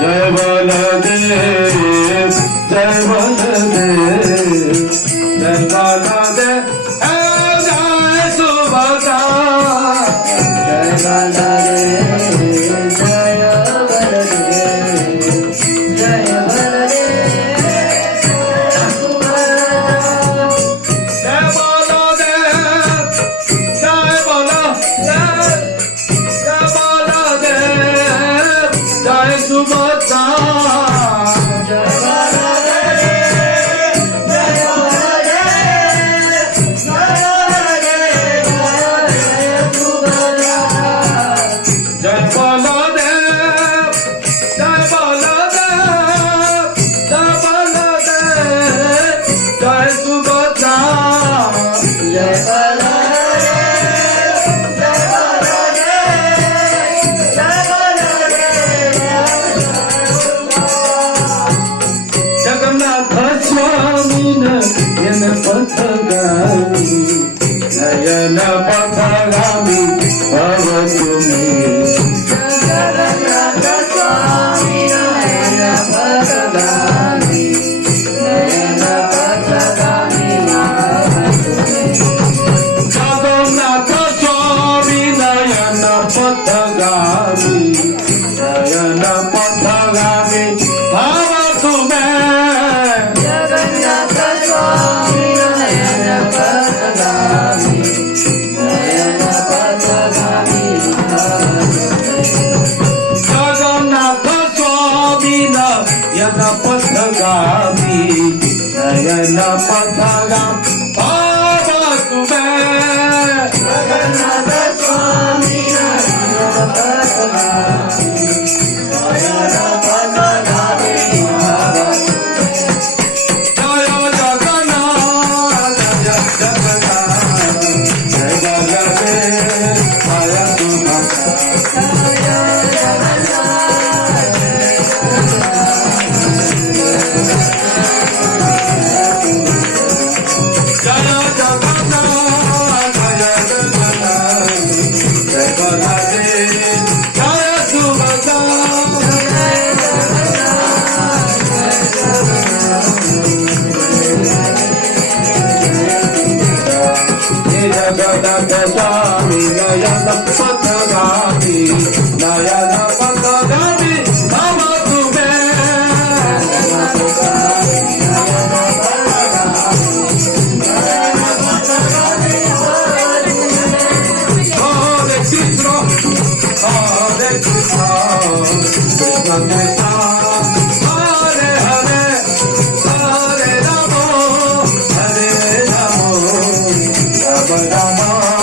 जय बलदेव जय बलदेव जय बलदेव जय सुभद्रा जय बलदेव जय बलदेव जय बलदेव सुभद्रा जय बलदेव जय बलदेव जय बलदेव जय सुभद्रा नयन पथगामी भव तुम्ही जगन्नाथ स्वामी नयन पथगामी नयन पथगामी भव तुम्ही जगन्नाथ स्वामी नयन पथगामी नयन पथगामी भव तुम्ही जगन्नाथ स्वामी नयन पथगामी नयन पथगामी जगन्नाथ स्वामी नयन पथगामी नयन पथगामी भव तुम्ही जगन्नाथ स्वामी नयन पथगामी नयन पथगामी जगन्नाथ स्वामी नयन पथगामी नयन पथगामी भव तुम्ही हरे कृष्ण हरे कृष्ण कृष्ण कृष्ण हरे हरे हरे राम राम राम